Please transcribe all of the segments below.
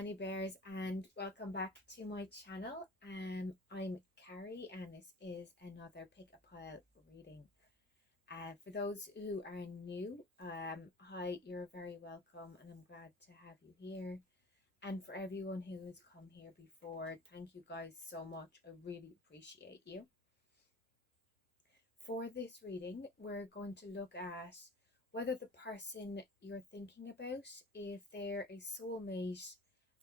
tiny bears, and welcome back to my channel. I'm Karri and this is another pickapile reading. For those who are new, hi, you're very welcome and I'm glad to have you here. And for everyone who has come here before, thank you guys so much. I really appreciate you. For this reading, we're going to look at whether the person you're thinking about, if they're a soulmate,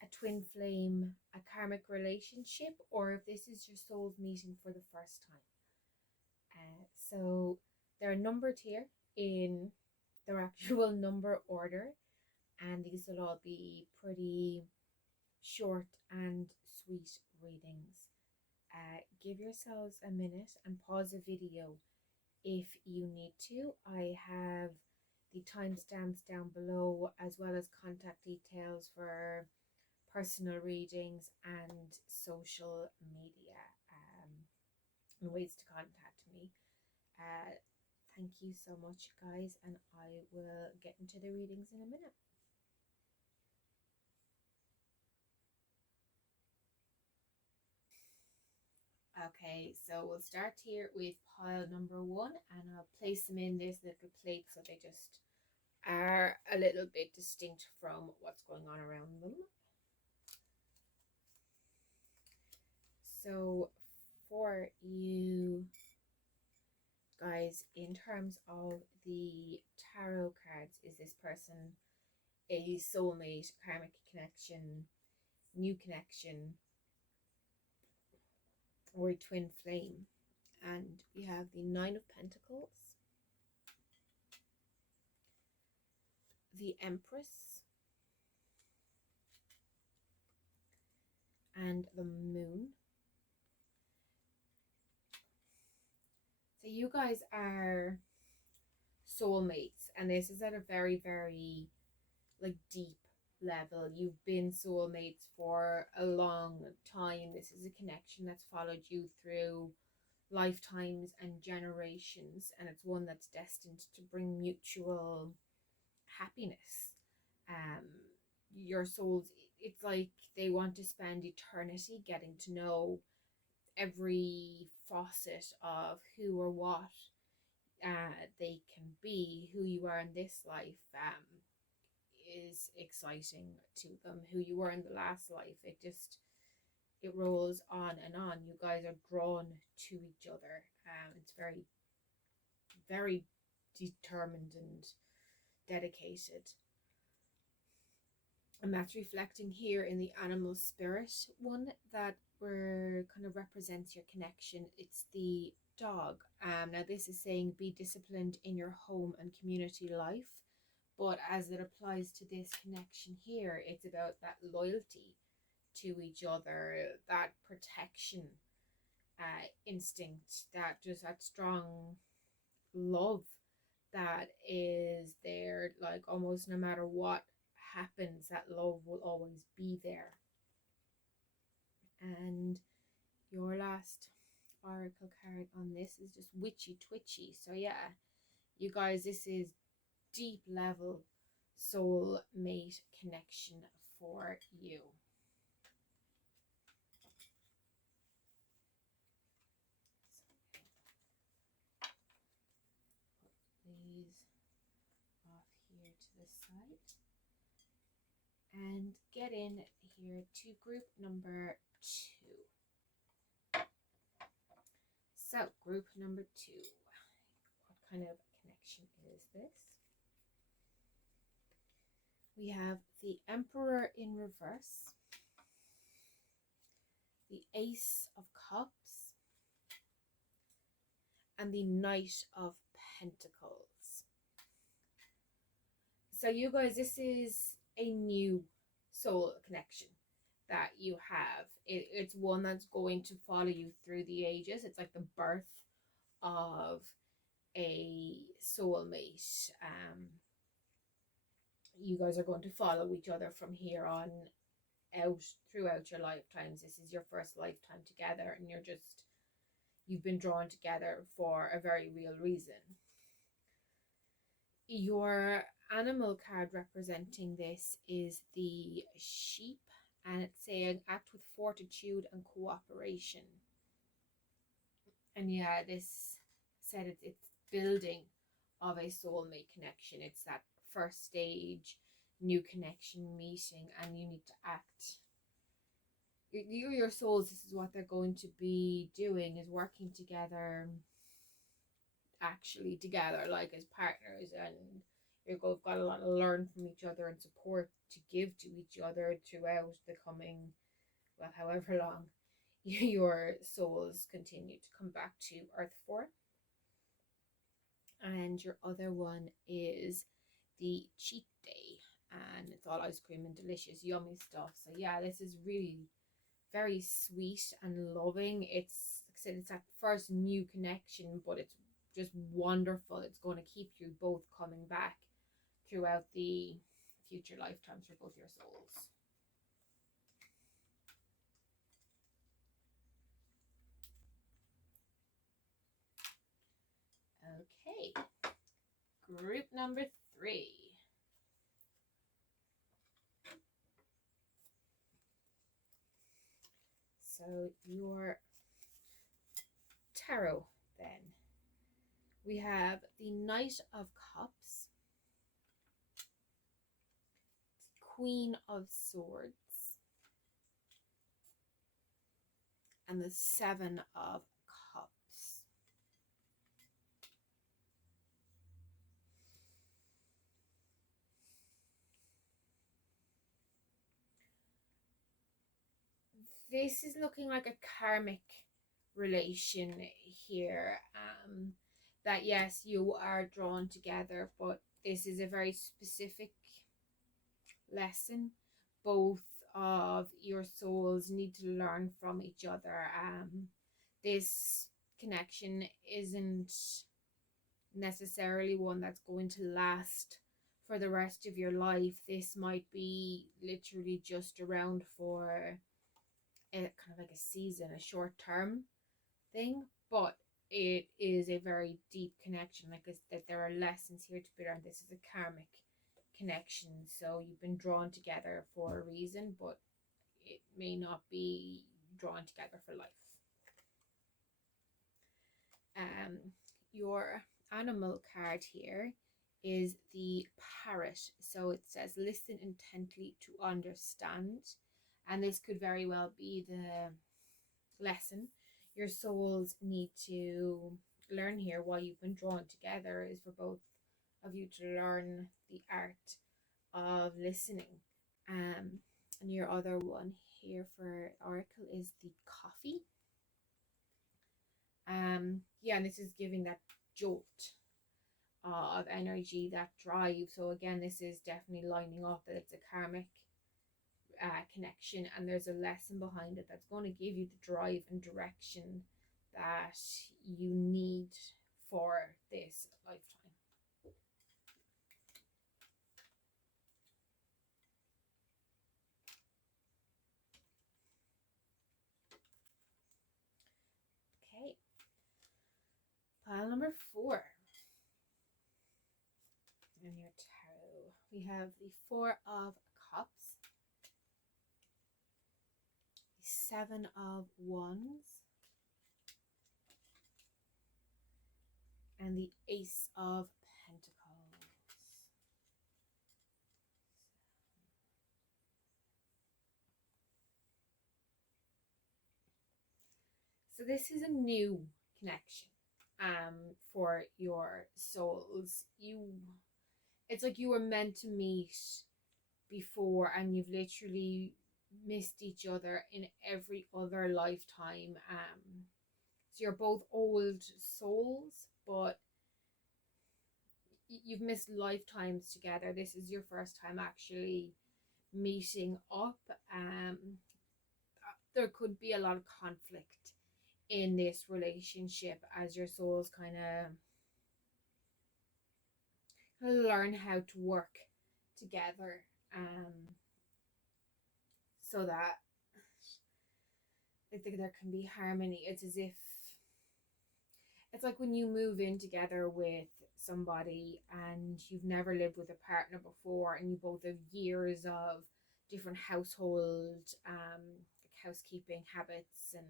a twin flame, a karmic relationship, or if this is your soul's meeting for the first time. So they're numbered here in their actual number order, and these will all be pretty short and sweet readings. Give yourselves a minute and pause the video if you need to. I have the timestamps down below, as well as contact details for personal readings and social media and ways to contact me. Thank you so much, guys, and I will get into the readings in a minute. Okay, so we'll start here with pile number 1, and I'll place them in this little plate so they just are a little bit distinct from what's going on around them. So for you guys, in terms of the tarot cards, is this person a soulmate, karmic connection, new connection, or a twin flame? And we have the 9 of Pentacles, the Empress, and the Moon. So you guys are soulmates, and this is at a very, very deep level. You've been soulmates for a long time. This is a connection that's followed you through lifetimes and generations, and it's one that's destined to bring mutual happiness. Your souls, it's like they want to spend eternity getting to know every facet of who or what they can be. Who you are in this life is exciting to them. Who you were in the last life, it rolls on and on. You guys are drawn to each other. It's very, very determined and dedicated. And that's reflecting here in the animal spirit one that kind of represents your connection. It's the dog. Now this is saying be disciplined in your home and community life, but as it applies to this connection here, it's about that loyalty to each other, that protection instinct, that strong love that is there, like almost no matter what happens, that love will always be there. And your last oracle card on this is just witchy twitchy. So yeah, you guys, this is deep level soul mate connection for you. Put these off here to the side and get in here to group number 2. So group number 2, what kind of connection is this? We have the Emperor in reverse, the Ace of Cups, and the Knight of Pentacles. So you guys, this is a new soul connection that you have. It's one that's going to follow you through the ages. It's like the birth of a soulmate. You guys are going to follow each other from here on out throughout your lifetimes. This is your first lifetime together, and you've been drawn together for a very real reason. Your animal card representing this is the sheep and it's saying act with fortitude and cooperation. And yeah, this said it's building of a soulmate connection. It's that first stage, new connection meeting, and you need to act. Your souls, this is what they're going to be doing, is working together, actually together, like as partners, and you've got a lot to learn from each other and support to give to each other throughout the coming, well, however long your souls continue to come back to Earth for. And your other one is the cheat day, and it's all ice cream and delicious, yummy stuff. So yeah, this is really very sweet and loving. It's, like I said, it's that first new connection, but it's just wonderful. It's going to keep you both coming back throughout the future lifetimes for both your souls. Okay, group number 3. So your tarot then. We have the Knight of Cups, Queen of Swords, and the Seven of Cups. This is looking like a karmic relation here. That yes, you are drawn together, but this is a very specific lesson. Both of your souls need to learn from each other. This connection isn't necessarily one that's going to last for the rest of your life. This might be literally just around for a kind of like a season, a short term thing, but it is a very deep connection. Like that, there are lessons here to be learned. This is a karmic connection, so you've been drawn together for a reason, but it may not be drawn together for life. Your animal card here is the parrot. So it says listen intently to understand, and this could very well be the lesson your souls need to learn here. Why you've been drawn together is for both of you to learn the art of listening. And your other one here for oracle is the coffee. Yeah, and this is giving that jolt of energy, that drive. So again, this is definitely lining up that it's a karmic connection, and there's a lesson behind it that's going to give you the drive and direction that you need for this lifetime. Okay, pile number 4 in your tarot. We have the 4 of Cups, the 7 of Wands, and the Ace of Pentacles. So this is a new connection for your souls. It's like you were meant to meet before, and you've literally missed each other in every other lifetime. So you're both old souls, but you've missed lifetimes together. This is your first time actually meeting up. There could be a lot of conflict in this relationship as your souls kind of learn how to work together, so that I think there can be harmony. It's as if it's like when you move in together with somebody and you've never lived with a partner before, and you both have years of different household like housekeeping habits and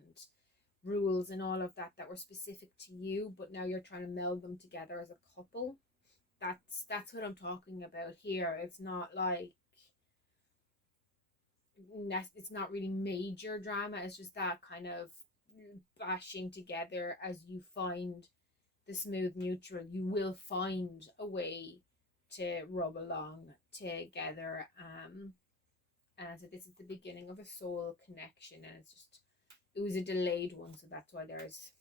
rules and all of that that were specific to you, but now you're trying to meld them together as a couple. That's what I'm talking about here. It's not like it's not really major drama. It's just that kind of bashing together as you find the smooth neutral. You will find a way to rub along together. And I said this is the beginning of a soul connection, and it was a delayed one, so that's why there's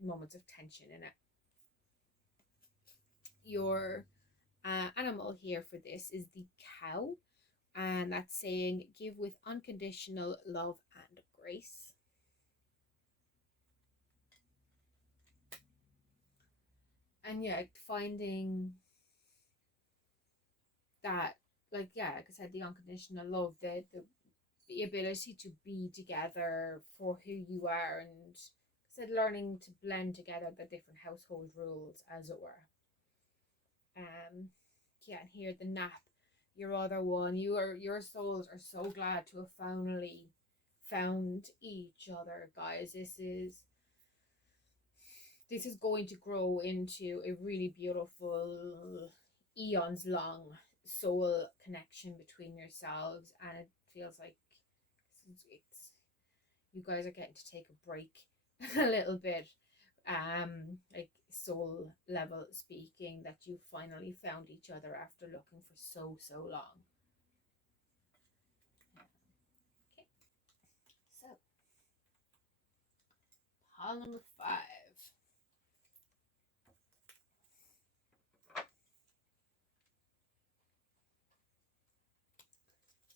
moments of tension in it. Your animal here for this is the cow, and that's saying give with unconditional love and grace. And yeah, finding that, like, yeah, like I said, the unconditional love, the ability to be together for who you are, and said learning to blend together the different household rules, as it were. Yeah, and here the nap, your other one, your souls are so glad to have finally found each other, guys. This is going to grow into a really beautiful, eons long soul connection between yourselves, and it feels like it's you guys are getting to take a break a little bit, like soul level speaking, that you finally found each other after looking for so long. Okay, so pile number 5.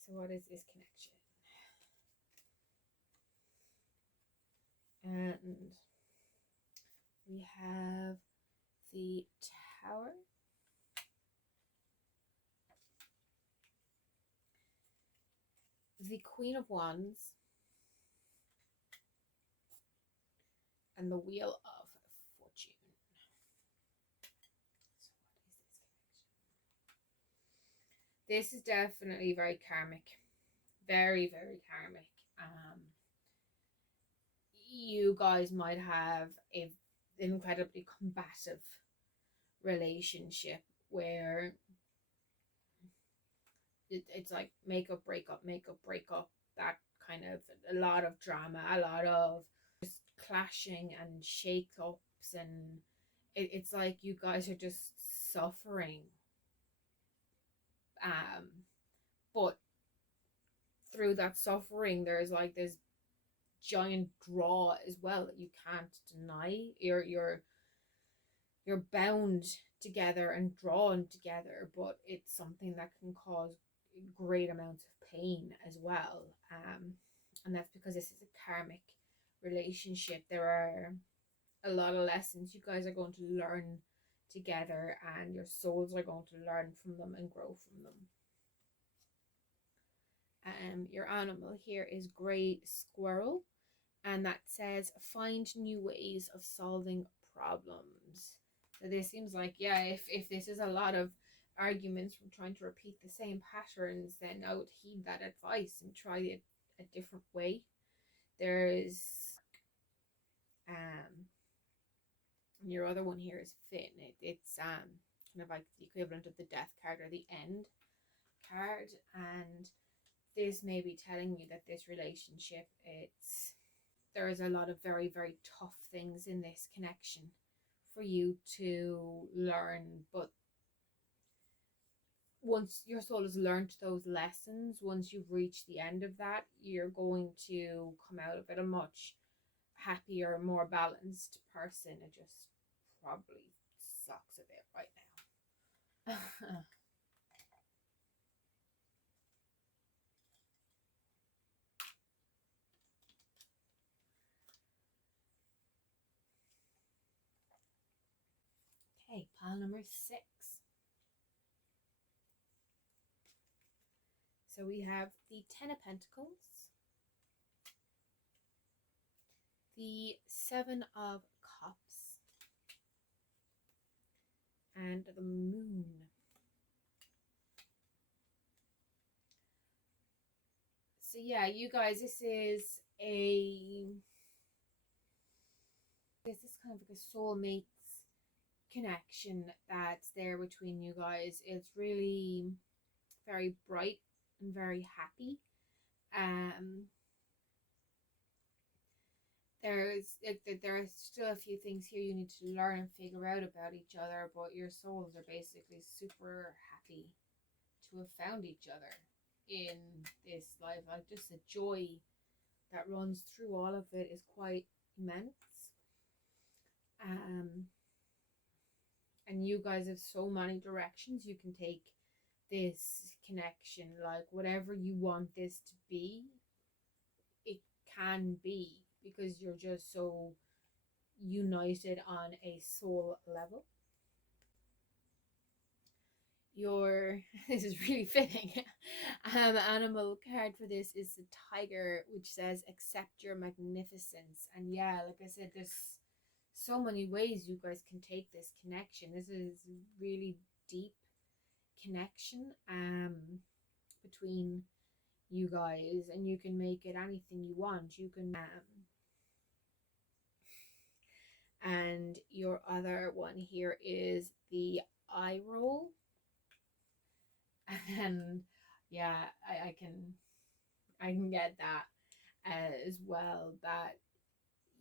So what is this connection? And we have the Tower, the Queen of Wands, and the Wheel of Fortune. So what is this connection? This is definitely very karmic. Very, very karmic. You guys might have an incredibly combative relationship where it's like make up, break up, make up, break up. That kind of, a lot of drama, a lot of just clashing and shake ups, and it's like you guys are just suffering. But through that suffering, there's like this giant draw as well that you can't deny. You're bound together and drawn together, but it's something that can cause great amounts of pain as well. And that's because this is a karmic relationship. There are a lot of lessons you guys are going to learn together, and your souls are going to learn from them and grow from them. Your animal here is Grey Squirrel, and that says find new ways of solving problems. So this seems like, yeah, if this is a lot of arguments from trying to repeat the same patterns, then I would heed that advice and try it a different way. There's your other one here is Finn. It's kind of like the equivalent of the death card or the end card, and this may be telling you that this relationship, there is a lot of very, very tough things in this connection for you to learn, but once your soul has learned those lessons, once you've reached the end of that, you're going to come out of it a much happier, more balanced person. It just probably sucks a bit right now. Okay, pile number 6. So we have the 10 of Pentacles, the 7 of Cups, and the Moon. So yeah, you guys, this is kind of like a soulmates connection that's there between you guys. It's really very bright and very happy. Um, there are still a few things here you need to learn and figure out about each other, but your souls are basically super happy to have found each other in this life. Like, just the joy that runs through all of it is quite immense. Um, and you guys have so many directions you can take this connection. Like, whatever you want this to be, it can be, because you're just so united on a soul level. Your this is really fitting. Animal card for this is the tiger, which says accept your magnificence. And yeah, like I said, there's so many ways you guys can take this connection. This is really deep connection between you guys, and you can make it anything you want. You can and your other one here is the eye roll. And yeah, I can get that as well, that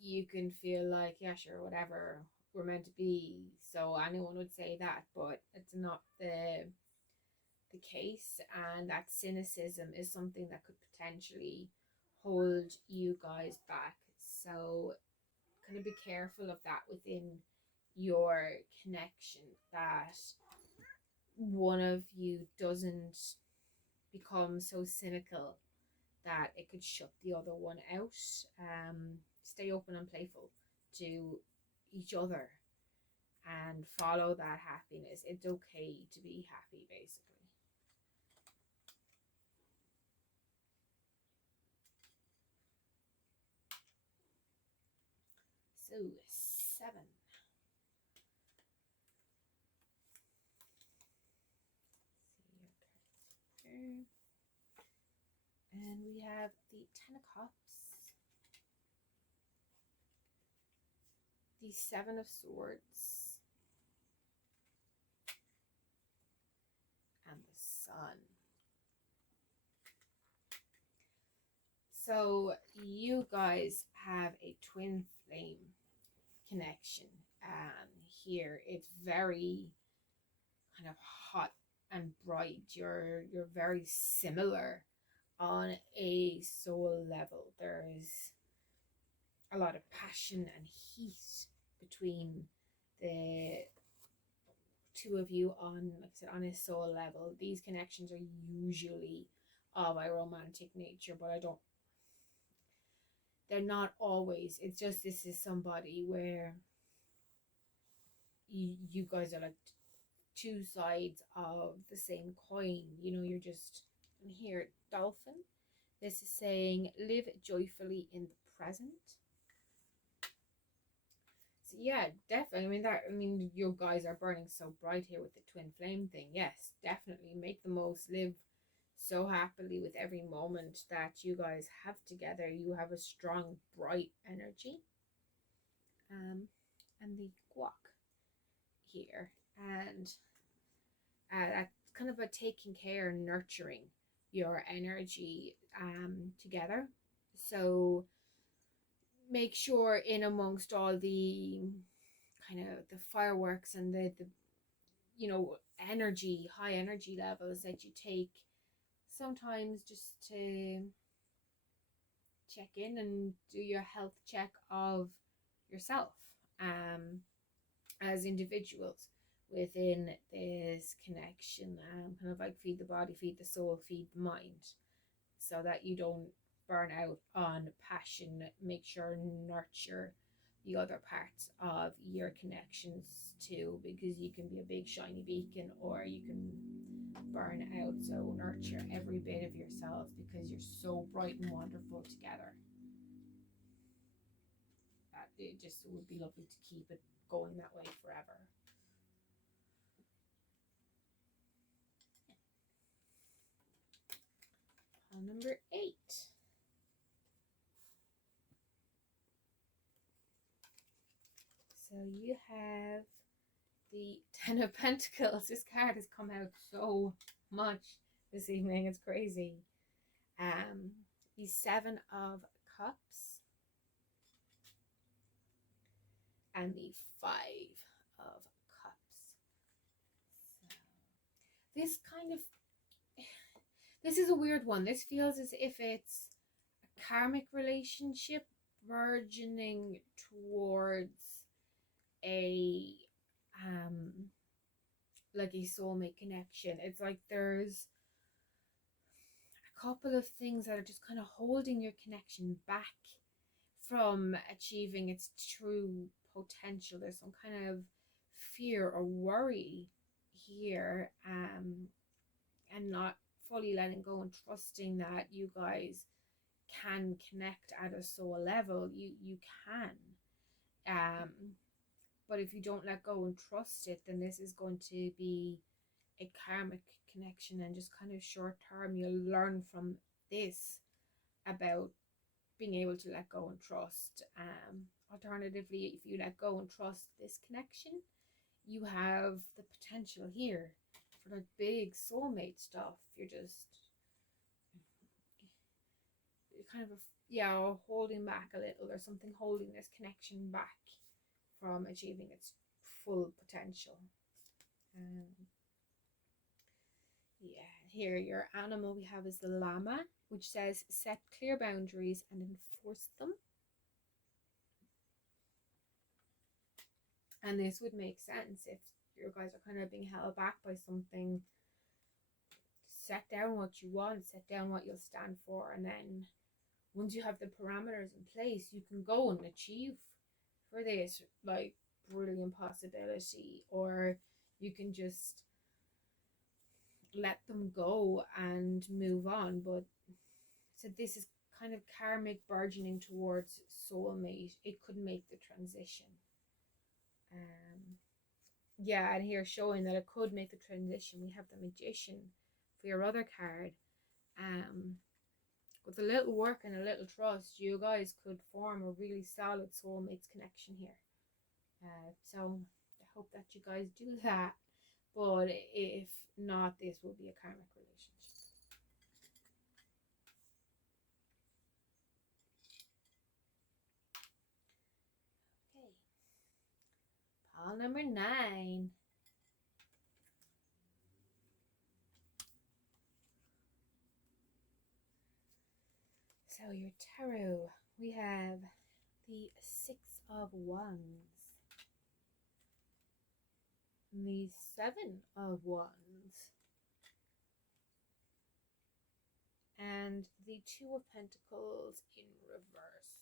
you can feel like, yeah, sure, whatever, we're meant to be. So anyone would say that, but it's not the case. And that cynicism is something that could potentially hold you guys back. So kind of be careful of that within your connection, that one of you doesn't become so cynical that it could shut the other one out. Stay open and playful to each other and follow that happiness. It's okay to be happy, basically. So, 7. See your cards here. And we have the 10 of Cups, the 7 of Swords, and the Sun. So you guys have a twin flame connection. Here it's very kind of hot and bright. You're very similar on a soul level. There's a lot of passion and heat between the two of you on, like I said, on a soul level. These connections are usually of a romantic nature, but they're not always. It's just, this is somebody where you guys are like two sides of the same coin. You're just, and here, dolphin. This is saying live joyfully in the present. So yeah, definitely. You guys are burning so bright here with the twin flame thing. Yes, definitely make the most. Live so happily with every moment that you guys have together. You have a strong, bright energy. And the guac here, and that's kind of a taking care and nurturing your energy together. So make sure, in amongst all the kind of the fireworks and the energy, high energy levels that you take, sometimes just to check in and do your health check of yourself as individuals within this connection. Kind of like feed the body, feed the soul, feed the mind, so that you don't burn out on passion. Make sure nurture the other parts of your connections too, because you can be a big shiny beacon or you can burn out. So nurture every bit of yourself, because you're so bright and wonderful together that it just would be lovely to keep it going that way forever. Number 8. you have the Ten of Pentacles. This card has come out so much this evening. It's crazy. The Seven of Cups and the Five of Cups. So this kind of, this is a weird one. This feels as if it's a karmic relationship burgeoning towards a like a soulmate connection. It's like there's a couple of things that are just kind of holding your connection back from achieving its true potential. There's some kind of fear or worry here, and not fully letting go and trusting that you guys can connect at a soul level. You can, but if you don't let go and trust it, then this is going to be a karmic connection, and just kind of short term you'll learn from this about being able to let go and trust. Alternatively, if you let go and trust this connection, you have the potential here for like big soulmate stuff. You're kind of holding back a little. There's something holding this connection back from achieving its full potential. Here your animal we have is the llama, which says set clear boundaries and enforce them. And this would make sense if you guys are kind of being held back by something. Set down what you want, set down what you'll stand for, and then once you have the parameters in place, you can go and achieve for this like brilliant possibility, or you can just let them go and move on. But so this is kind of karmic burgeoning towards soulmate. It could make the transition. And here showing that it could make the transition, we have the Magician for your other card. With a little work and a little trust, you guys could form a really solid soulmates connection here. So I hope that you guys do that. But if not, this will be a karmic relationship. Okay. Pile number 9. So your tarot, we have the Six of Wands, the Seven of Wands, and the Two of Pentacles in reverse.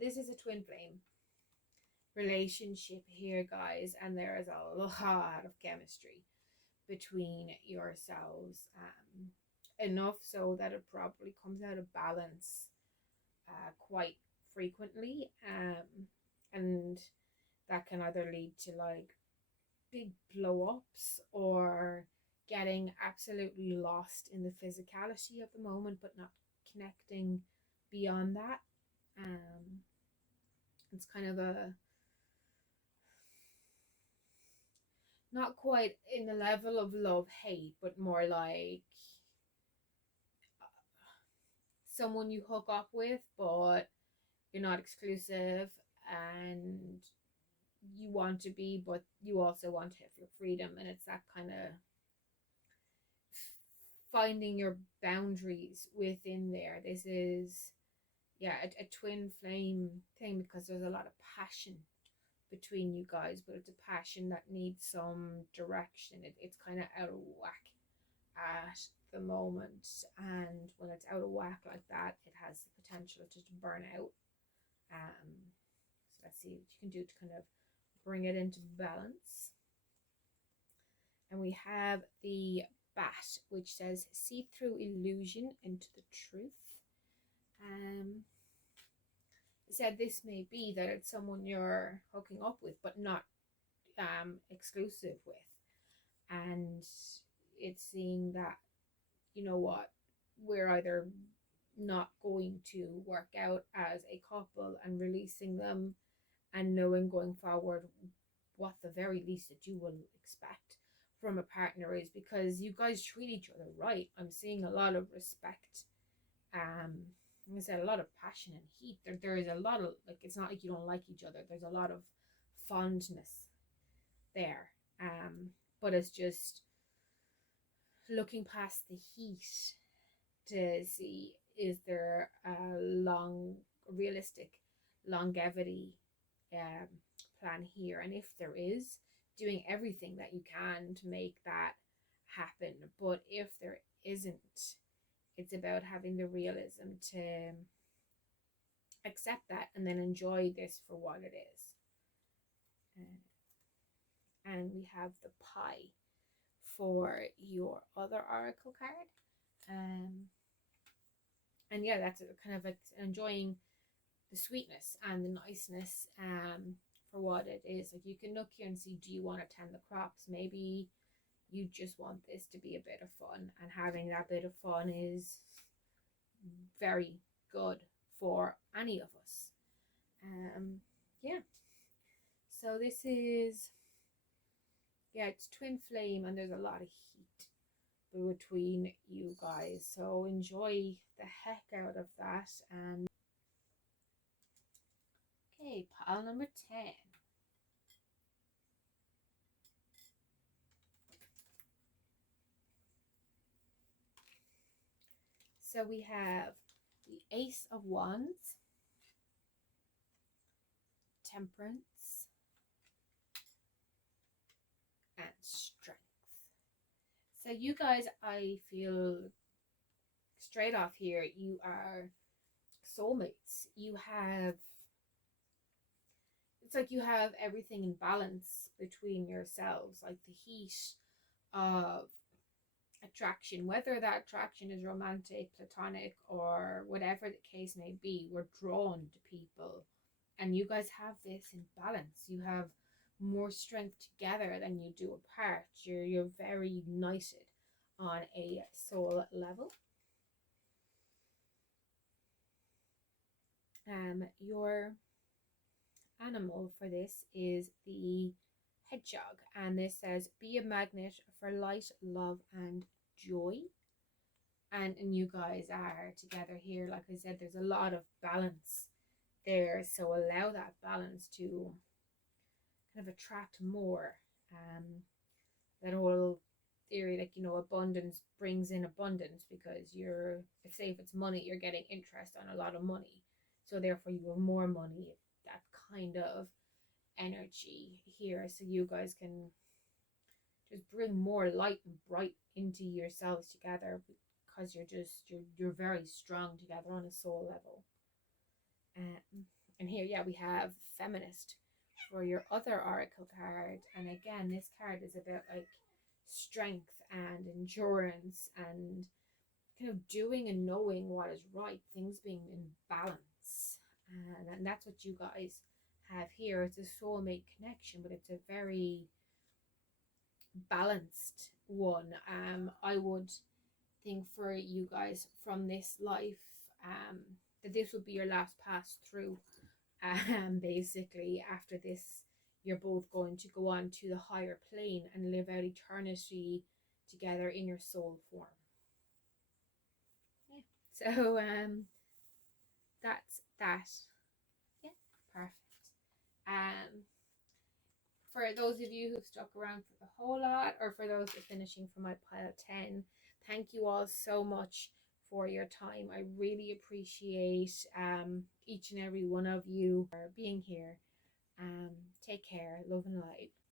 This is a twin flame relationship here, guys, and there is a lot of chemistry between yourselves. Enough so that it probably comes out of balance quite frequently, and that can either lead to like big blow-ups or getting absolutely lost in the physicality of the moment but not connecting beyond that. It's kind of a not quite in the level of love-hate, but more like someone you hook up with, but you're not exclusive, and you want to be, but you also want to have your freedom. And it's that kind of finding your boundaries within there. This is a twin flame thing, because there's a lot of passion between you guys, but it's a passion that needs some direction. It's kind of out of whack at the moment, and when it's out of whack like that, it has the potential to burn out. So let's see what you can do to kind of bring it into balance. And we have the Bat, which says see through illusion into the truth. It said this may be that it's someone you're hooking up with but not exclusive with, and it's seeing that, you know what, we're either not going to work out as a couple and releasing them and knowing going forward what the very least that you will expect from a partner is, because you guys treat each other right. I'm seeing a lot of respect. Like I said, a lot of passion and heat. There is a lot of, like, it's not like you don't like each other. There's a lot of fondness there. But it's just looking past the heat to see, is there a realistic longevity um, plan here, and if there is, doing everything that you can to make that happen. But if there isn't, it's about having the realism to accept that and then enjoy this for what it is. And we have the pie for your other oracle card. And yeah, that's kind of like enjoying the sweetness and the niceness for what it is. Like, you can look here and see, do you want to tend the crops? Maybe you just want this to be a bit of fun, and having that bit of fun is very good for any of us. Yeah, so this is, yeah, it's twin flame, and there's a lot of heat between you guys, so enjoy the heck out of that. And okay, pile number 10. So we have the Ace of Wands, Temperance, and Strength. So you guys, I feel straight off here, you are soulmates. You have, it's like you have everything in balance between yourselves, like the heat of attraction, whether that attraction is romantic, platonic, or whatever the case may be. We're drawn to people, and you guys have this in balance. You have more strength together than you do apart. You're very united on a soul level. Your animal for this is the hedgehog, and this says, be a magnet for light, love, and joy. And you guys are together here. Like I said, there's a lot of balance there, so allow that balance to kind of attract more. That whole theory, like, you know, abundance brings in abundance, because you're, if say if it's money, you're getting interest on a lot of money, so therefore you have more money. That kind of energy here, so you guys can just bring more light and bright into yourselves together, because you're very strong together on a soul level. And here, yeah, we have Feminist for your other oracle card, and again, this card is about like strength and endurance and kind of doing and knowing what is right, things being in balance. And that's what you guys have here. It's a soulmate connection, but it's a very balanced one. I would think for you guys from this life, that this would be your last pass through. Basically, after this, you're both going to go on to the higher plane and live out eternity together in your soul form. Yeah. So that's that. Yeah, perfect. For those of you who've stuck around for the whole lot, or for those that are finishing for my pile 10, thank you all so much for your time. I really appreciate each and every one of you for being here. Take care. Love and light.